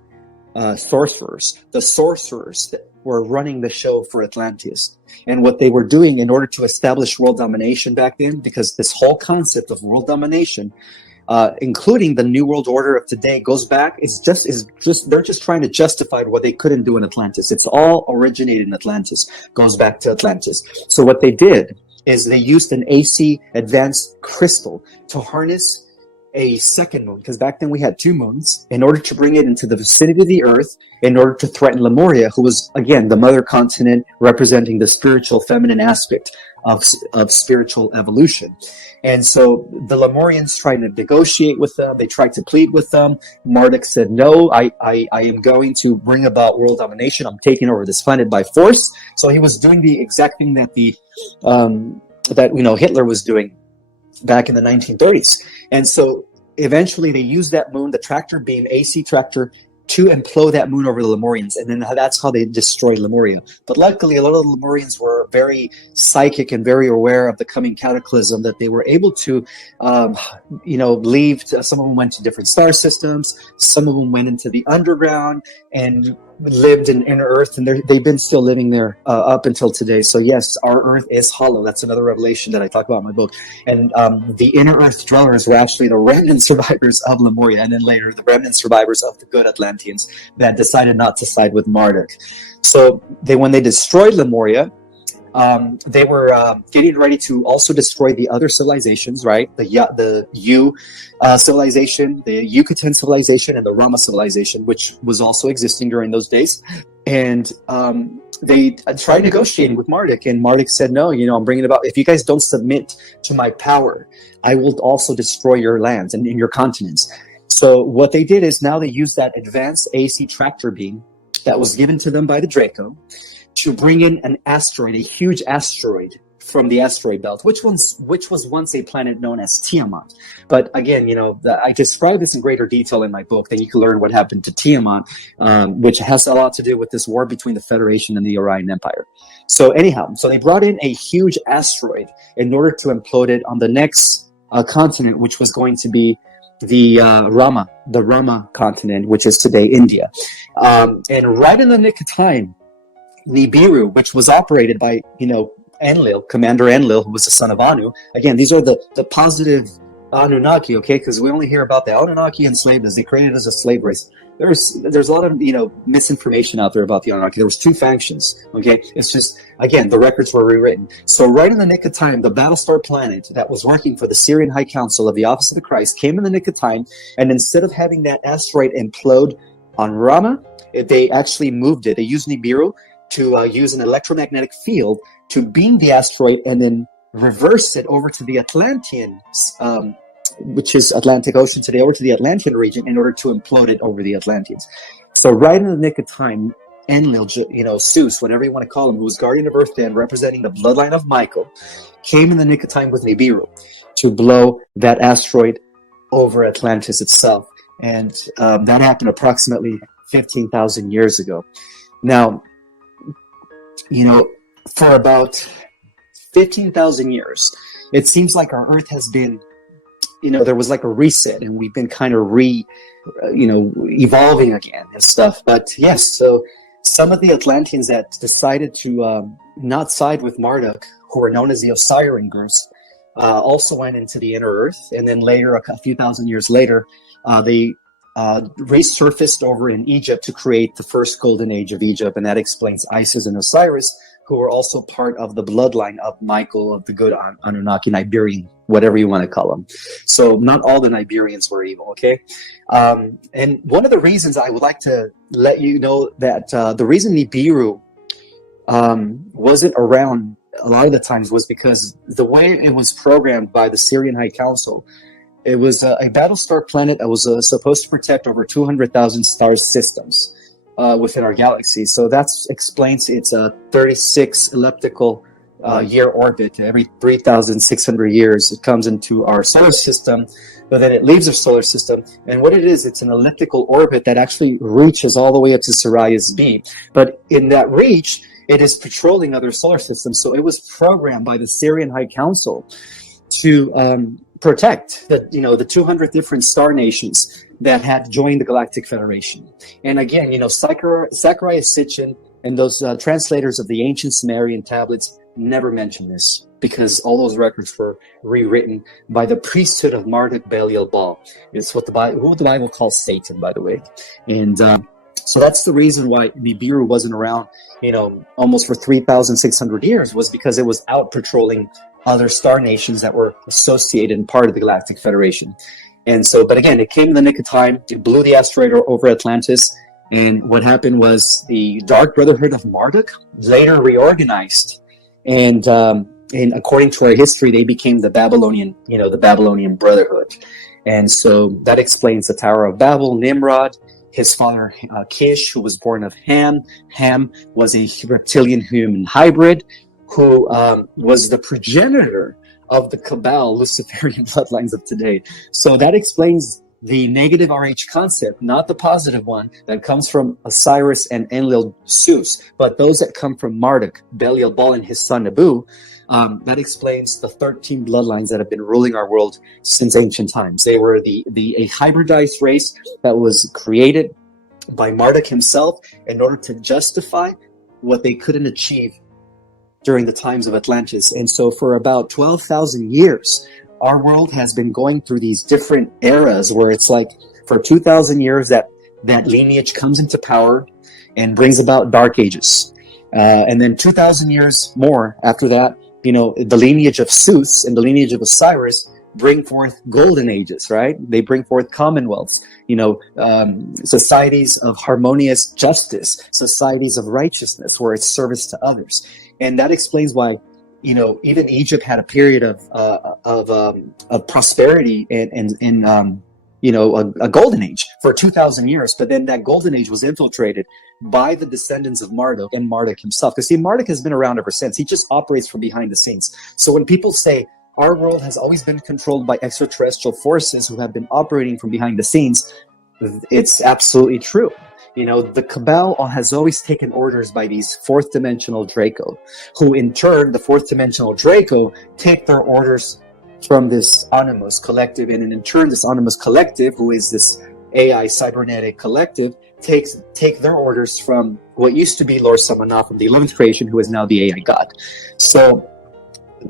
sorcerers. The sorcerers that were running the show for Atlantis. And what they were doing in order to establish world domination back then, because this whole concept of world domination, including the New World Order of today, goes back. They're just trying to justify what they couldn't do in Atlantis. It's all originated in Atlantis, goes back to Atlantis. So what they did is they used an AC advanced crystal to harness a second moon, because back then we had two moons, in order to bring it into the vicinity of the Earth, in order to threaten Lemuria, who was, again, the mother continent representing the spiritual feminine aspect of spiritual evolution. And so the Lemurians tried to negotiate with them. They tried to plead with them. Marduk said, no, I am going to bring about world domination. I'm taking over this planet by force. So he was doing the exact thing that Hitler was doing back in the 1930s. And so eventually they used that moon, the tractor beam, AC tractor, to implode that moon over the Lemurians, and then that's how they destroyed Lemuria. But luckily, a lot of the Lemurians were very psychic and very aware of the coming cataclysm, that they were able to, leave. Some of them went to different star systems. Some of them went into the underground and lived in inner Earth, and they've been still living there up until today. So yes, our Earth is hollow. That's another revelation that I talk about in my book. And the inner Earth dwellers were actually the remnant survivors of Lemuria, and then later the remnant survivors of the good Atlanteans that decided not to side with Marduk. So when they destroyed Lemuria, they were getting ready to also destroy the other civilizations, right? The Yu civilization, the Yucatan civilization, and the Rama civilization, which was also existing during those days. And they tried negotiating with Marduk, and Marduk said, no, I'm bringing about, if you guys don't submit to my power, I will also destroy your lands and your continents. So what they did is now they used that advanced AC tractor beam that was given to them by the Draco to bring in an asteroid, a huge asteroid from the asteroid belt, which was once a planet known as Tiamat. But again, I describe this in greater detail in my book. Then you can learn what happened to Tiamat, which has a lot to do with this war between the Federation and the Orion Empire. So anyhow, they brought in a huge asteroid in order to implode it on the next continent, which was going to be the Rama continent, which is today India. And right in the nick of time, Nibiru, which was operated by, Enlil, Commander Enlil, who was the son of Anu. Again, these are the positive Anunnaki, okay? Because we only hear about the Anunnaki enslaved us. They created us as a slave race. There's a lot of, misinformation out there about the Anunnaki. There was two factions, okay? It's just, again, the records were rewritten. So right in the nick of time, the Battlestar planet that was working for the Syrian High Council of the Office of the Christ came in the nick of time, and instead of having that asteroid implode on Rama, they actually moved it. They used Nibiru to use an electromagnetic field to beam the asteroid and then reverse it over to the Atlantean, which is Atlantic Ocean today, over to the Atlantean region in order to implode it over the Atlanteans. So right in the nick of time, Enlil, Zeus, whatever you want to call him, who was guardian of Earth then, representing the bloodline of Michael, came in the nick of time with Nibiru to blow that asteroid over Atlantis itself. And that happened approximately 15,000 years ago. Now, for about 15,000 years, it seems like our Earth has been, there was like a reset, and we've been kind of evolving again and stuff. But yes, so some of the Atlanteans that decided to not side with Marduk, who were known as the Osirangers, also went into the inner Earth, and then later, a few thousand years later, they resurfaced over in Egypt to create the first golden age of Egypt, and that explains Isis and Osiris, who were also part of the bloodline of Michael, of the good Anunnaki, Nibirian, whatever you want to call them. So not all the Nibirians were evil, okay? And one of the reasons I would like to let you know that the reason Nibiru wasn't around a lot of the times was because the way it was programmed by the Syrian High Council, it was a Battlestar planet that was supposed to protect over 200,000 star systems within our galaxy. So that explains its 36 elliptical year orbit. Every 3,600 years, it comes into our solar system, but then it leaves our solar system. And what it is, it's an elliptical orbit that actually reaches all the way up to Sirius B. But in that reach, it is patrolling other solar systems. So it was programmed by the Syrian High Council to protect the 200 different star nations that had joined the Galactic Federation. And again, Zacharias Sitchin and those translators of the ancient Sumerian tablets never mention this, because all those records were rewritten by the priesthood of Marduk Belial Baal. It's who the Bible calls Satan, by the way. And so that's the reason why Nibiru wasn't around, almost for 3,600 years, was because it was out patrolling other star nations that were associated and part of the Galactic Federation. And so, but again, it came in the nick of time. It blew the asteroid over Atlantis. And what happened was the Dark Brotherhood of Marduk later reorganized and and according to our history, they became the Babylonian Brotherhood. And so that explains the Tower of Babel, Nimrod, his father Kish, who was born of Ham. Ham was a reptilian human hybrid who was the progenitor of the Cabal Luciferian bloodlines of today. So that explains the negative RH concept, not the positive one that comes from Osiris and Enlil Zeus, but those that come from Marduk, Belial Baal, and his son Abu. That explains the 13 bloodlines that have been ruling our world since ancient times. They were a hybridized race that was created by Marduk himself in order to justify what they couldn't achieve during the times of Atlantis. And so for about 12,000 years, our world has been going through these different eras where it's like for 2,000 years that lineage comes into power and brings about dark ages. And then 2,000 years more after that, the lineage of Zeus and the lineage of Osiris bring forth golden ages, right? They bring forth commonwealths, societies of harmonious justice, societies of righteousness where it's service to others. And that explains why even Egypt had a period of prosperity and a golden age for 2,000 years. But then that golden age was infiltrated by the descendants of Marduk and Marduk himself. Because see, Marduk has been around ever since. He just operates from behind the scenes. So when people say our world has always been controlled by extraterrestrial forces who have been operating from behind the scenes, it's absolutely true. The Cabal has always taken orders by these fourth dimensional Draco, who in turn, the fourth dimensional Draco, take their orders from this Animus collective. And in turn, this Animus collective, who is this AI cybernetic collective, take their orders from what used to be Lord Samana from the 11th creation, who is now the AI God. So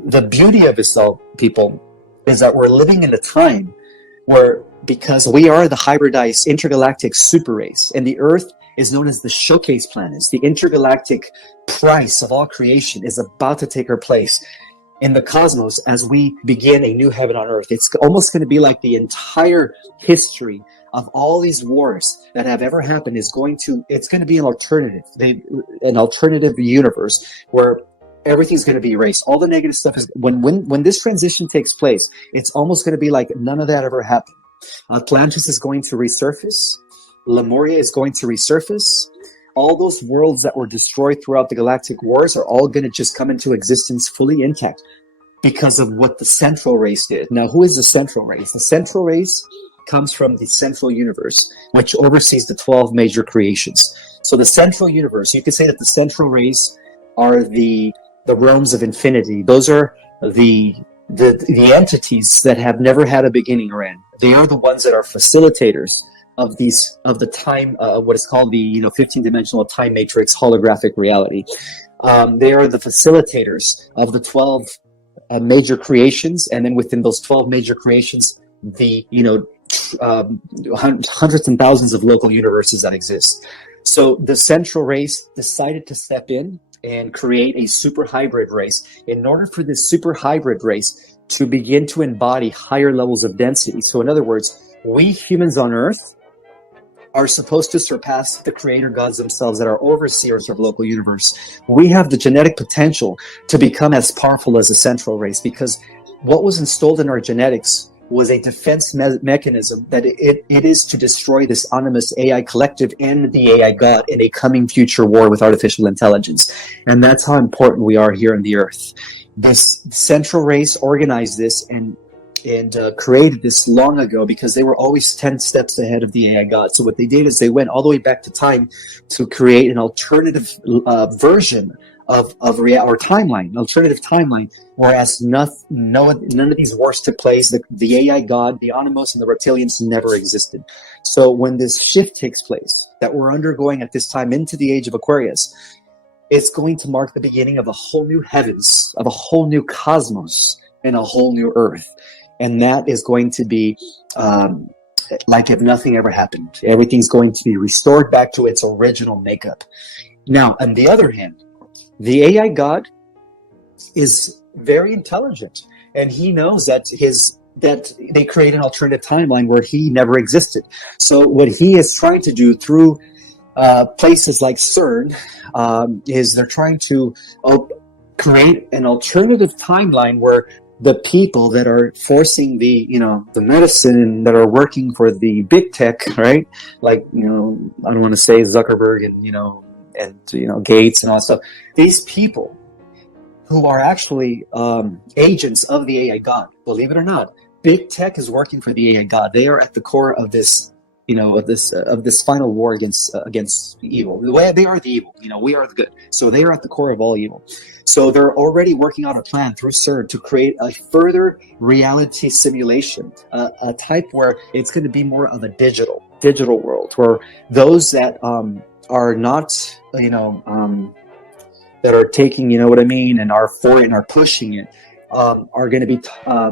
the beauty of this all, people, is that we're living in a time where, because we are the hybridized intergalactic super race, and the Earth is known as the showcase planets, the intergalactic price of all creation is about to take our place in the cosmos as we begin a new heaven on Earth. It's almost going to be like the entire history of all these wars that have ever happened it's going to be an alternative universe where everything's going to be erased. All the negative stuff is when this transition takes place, it's almost going to be like none of that ever happened. Atlantis is going to resurface. Lemuria is going to resurface. All those worlds that were destroyed throughout the galactic wars are all going to just come into existence fully intact because of what the central race did. Now, who is the central race? The central race comes from the central universe, which oversees the 12 major creations. So the central universe, you could say that the central race are the realms of infinity. Those are the entities that have never had a beginning or end. They are the ones that are facilitators of the time, what is called the 15-dimensional time matrix holographic reality. They are the facilitators of the 12 major creations, and then within those 12 major creations, the hundreds and thousands of local universes that exist. So the central race decided to step in and create a super hybrid race in order for this super hybrid race to begin to embody higher levels of density. So in other words, we humans on Earth are supposed to surpass the creator gods themselves that are overseers of local universe. We have the genetic potential to become as powerful as the central race, because what was installed in our genetics was a defense mechanism that it is to destroy this anonymous AI collective and the AI God in a coming future war with artificial intelligence. And that's how important we are here on the Earth. This central race organized this and created this long ago because they were always 10 steps ahead of the AI God. So what they did is they went all the way back to time to create an alternative version of alternative timeline, whereas none of these wars took place. The AI God, the Animus, and the reptilians never existed. So when this shift takes place that we're undergoing at this time into the age of Aquarius, it's going to mark the beginning of a whole new heavens, of a whole new cosmos, and a whole new Earth. And that is going to be like if nothing ever happened. Everything's going to be restored back to its original makeup. Now, on the other hand, the AI God is very intelligent, and he knows that they create an alternative timeline where he never existed. So what he is trying to do through places like CERN is they're trying to create an alternative timeline where the people that are forcing the, the medicine, that are working for the big tech, right? Like, I don't want to say Zuckerberg and, Gates and all that stuff. These people who are actually agents of the AI God, believe it or not, big tech is working for the AI God. They are at the core of this, of this final war against evil. The way they are the evil, we are the good. So they are at the core of all evil. So they're already working out a plan through CERN to create a further reality simulation, a type where it's going to be more of a digital world, where those that are not, that are taking, and are for it and are pushing it, are going to be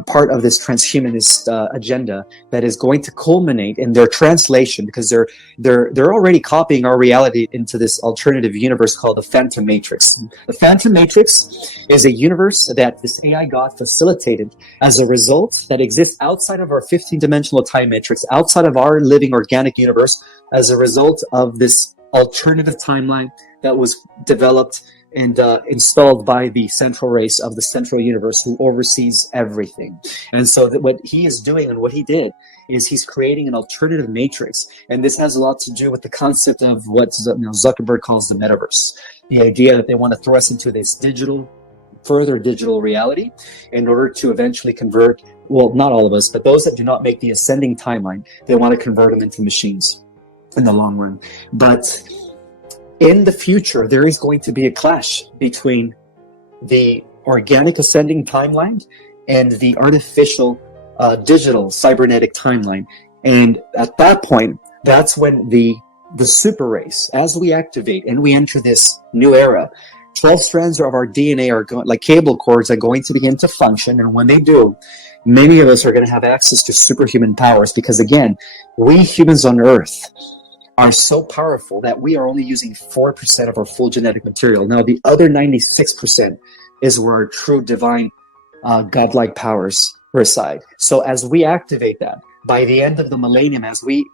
part of this transhumanist agenda that is going to culminate in their translation, because they're already copying our reality into this alternative universe called the Phantom Matrix. The Phantom Matrix is a universe that this AI God facilitated as a result that exists outside of our 15-dimensional time matrix, outside of our living organic universe, as a result of this alternative timeline that was developed and installed by the central race of the central universe, who oversees everything. And so what he is doing, and what he did, is he's creating an alternative matrix. And this has a lot to do with the concept of what Zuckerberg calls the metaverse. The idea that they want to throw us into this further digital reality in order to eventually convert, well, not all of us, but those that do not make the ascending timeline, they want to convert them into machines in the long run. But in the future, there is going to be a clash between the organic ascending timeline and the artificial digital cybernetic timeline. And at that point, that's when the super race, as we activate and we enter this new era, 12 strands of our DNA are going, like cable cords, are going to begin to function. And when they do, many of us are going to have access to superhuman powers, because again, we humans on Earth are so powerful that we are only using 4% of our full genetic material. Now, the other 96% is where our true divine godlike powers reside. So as we activate that, by the end of the millennium, as we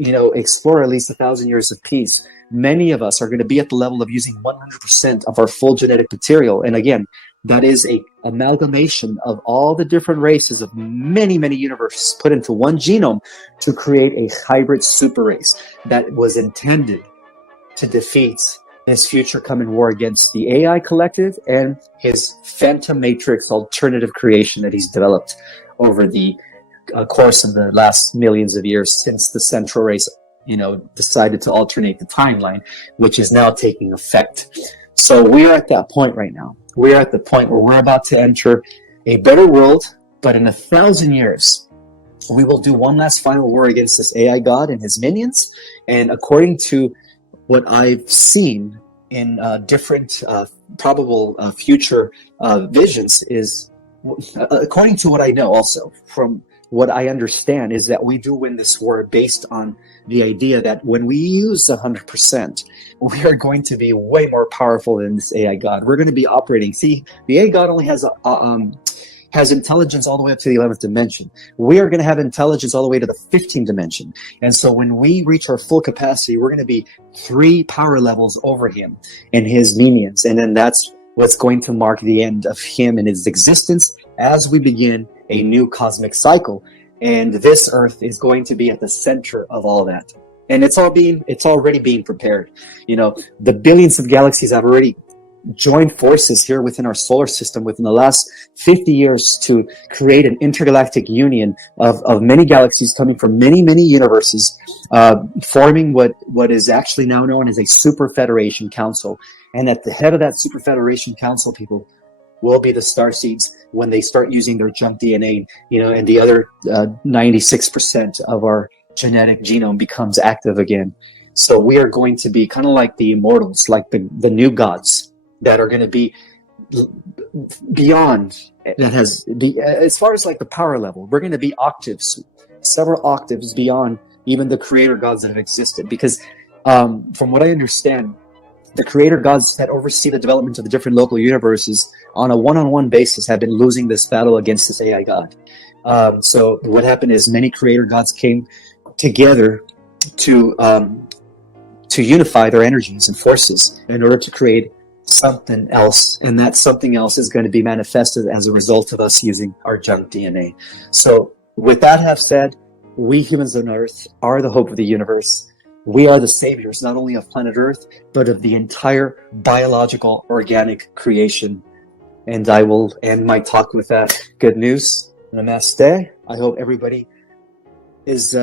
explore at least 1,000 years of peace, many of us are going to be at the level of using 100% of our full genetic material. And again, that is a amalgamation of all the different races of many, many universes put into one genome to create a hybrid super race that was intended to defeat this future coming war against the AI collective and his Phantom Matrix alternative creation that he's developed over the course of the last millions of years, since the central race, decided to alternate the timeline, which is now taking effect. So we are at that point right now. We are at the point where we're about to enter a better world, but in 1,000 years, we will do one last final war against this AI God and his minions. And according to what I've seen in different probable future visions, is according to what I know also from what I understand, is that we do win this war based on the idea that when we use 100%, we are going to be way more powerful than this AI God. We're going to be operating. See, the AI God only has intelligence all the way up to the 11th dimension. We are going to have intelligence all the way to the 15th dimension. And so when we reach our full capacity, we're going to be 3 power levels over him and his minions. And then that's what's going to mark the end of him and his existence as we begin a new cosmic cycle. And this Earth is going to be at the center of all that. And it's already being prepared. The billions of galaxies have already joined forces here within our solar system within the last 50 years to create an intergalactic union of many galaxies coming from many, many universes, forming what is actually now known as a Super Federation Council. And at the head of that Super Federation Council, people, will be the starseeds when they start using their junk DNA, and the other 96% of our genetic genome becomes active again. So we are going to be kind of like the immortals, like the new gods that are going to be beyond, as far as like the power level, we're going to be several octaves beyond even the creator gods that have existed. Because from what I understand, the creator gods that oversee the development of the different local universes on a one-on-one basis have been losing this battle against this AI God. So what happened is many creator gods came together to unify their energies and forces in order to create something else, and that something else is going to be manifested as a result of us using our junk DNA. So with that have said, we humans on Earth are the hope of the universe. We are the saviors, not only of planet Earth, but of the entire biological, organic creation. And I will end my talk with that good news. Namaste. I hope everybody is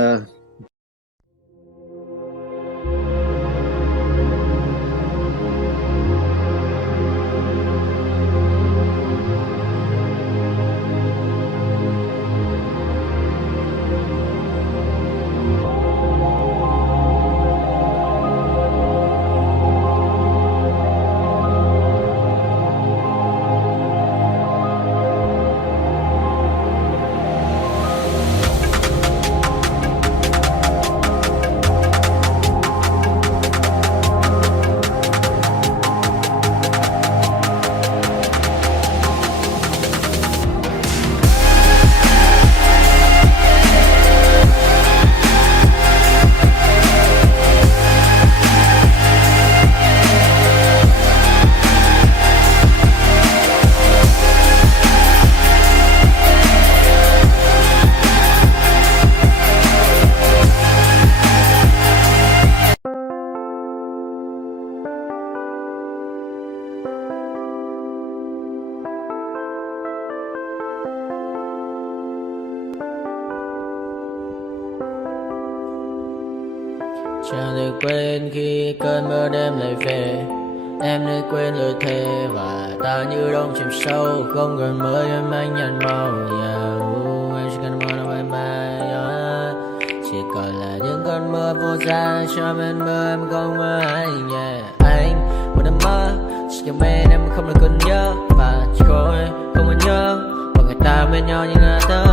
Chẳng được quên khi cơn mưa đêm lại về. Em đã quên lời thề và ta như đông chìm sâu. Không còn mới em anh nhận màu. Em chỉ cần mơ bye bye. Chỉ còn là những cơn mưa vô giá. Cho bên mơ em không mơ anh. Anh một đêm mơ. Chỉ cần bên em không được còn nhớ. Và chỉ có em không còn nhớ. Và người ta bên nhau như là tớ.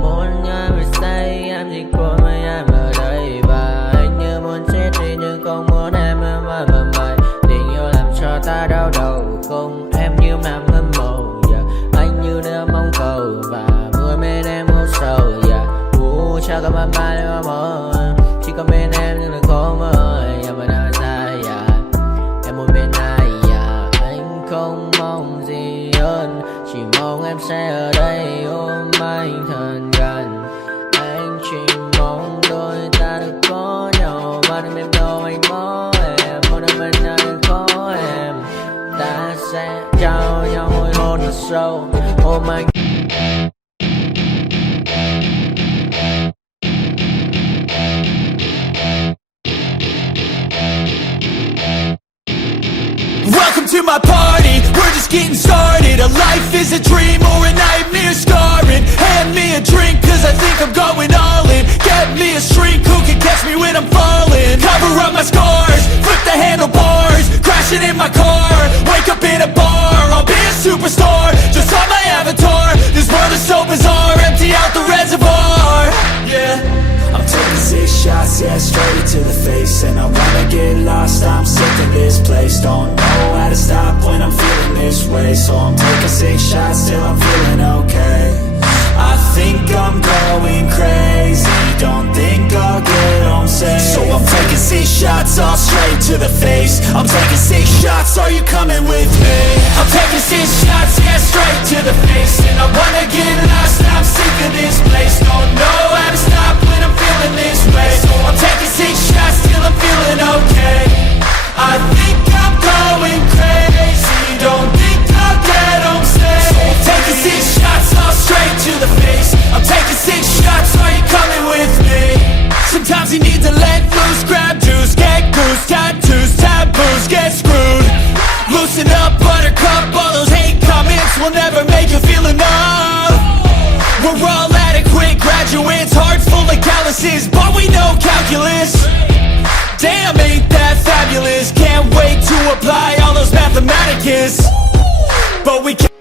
Muốn nhớ về say em chỉ có mấy em ở đây. Và anh như muốn chết đi nhưng không muốn em mãi mãi. Tình yêu làm cho ta đau đầu. Không em như mà mơ mộng. Anh như đang mong cầu. Và mưa bên em ngủ sầu. Chào các bạn mai em mơ. Chỉ có bên em nhưng là khó mơ. Em vẫn đang dài. Em muốn bên ai. Anh không mong gì hơn. Chỉ mong em sẽ ở đây ôm anh thật gần. Anh chỉ mong đôi ta được có nhau. Và đừng em đâu anh mơ em. Một đêm bên ai đừng có em. Ta sẽ trao nhau môi hôn thật sâu. Ôm anh. Welcome to my party, we're just getting started. A life is a dream or a nightmare scarring. Hand me a drink cause I think I'm going all in. Get me a shrink who can catch me when I'm falling. Cover up my scars, flip the handlebars. Crashing in my car, wake up in a bar. I'll be a superstar, just on my avatar. This world is so bizarre, empty out the reservoir. Yeah, I'm taking 6 shots, yeah, straight to the face. And I wanna get lost, I'm sick of this place. Don't know how to stop when I'm feeling this way. So I'm taking 6 shots till I'm feeling okay. I think I'm going crazy, don't think I'll get home safe. So I'm taking 6 shots, all straight to the face. I'm taking 6 shots, are you coming with me? I'm taking 6 shots, yeah, straight to the face. And I wanna get lost, I'm sick of this place. Don't know how to stop when I'm feeling this way. So I'm taking 6 shots till I'm feeling okay. I think I'm going crazy, don't think I'll get home safe. So I'm taking 6 shots, all straight to the face. I'm taking 6 shots, are you coming with me? Sometimes you need to let loose, grab juice, get goose, tattoos, taboos, get screwed. Loosen up, buttercup, all those hate comments will never make you feel enough. We're all adequate graduates, heart full of calluses, but we know calculus. Damn, ain't that fabulous? Can't wait to apply all those mathematicus. But we can't.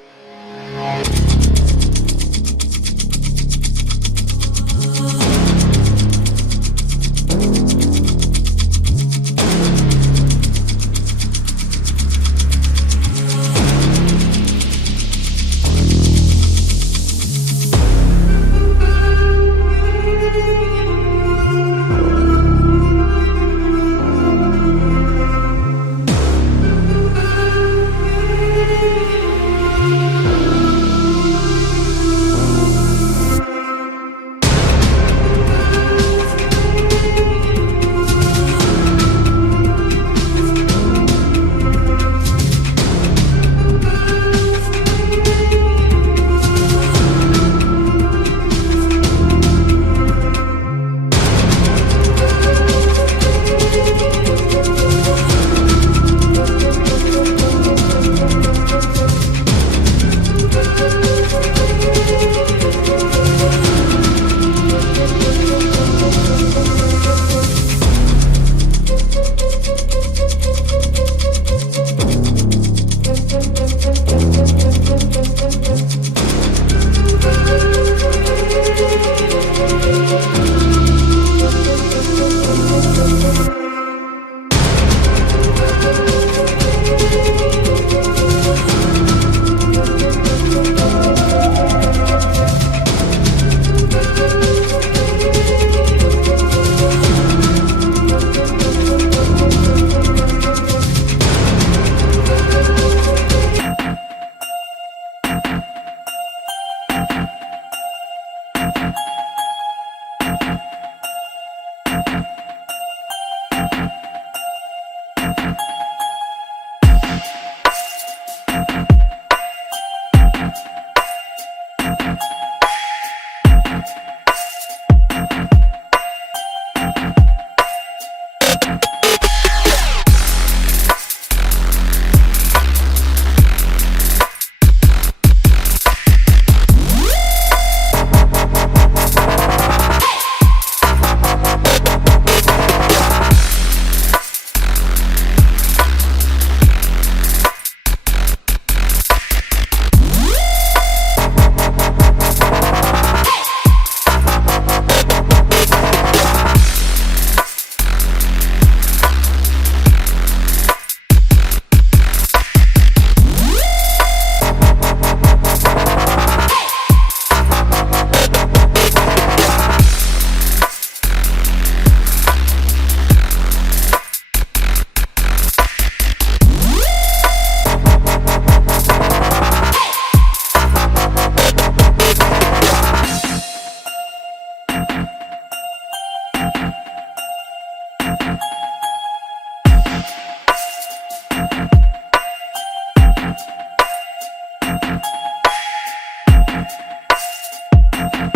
We'll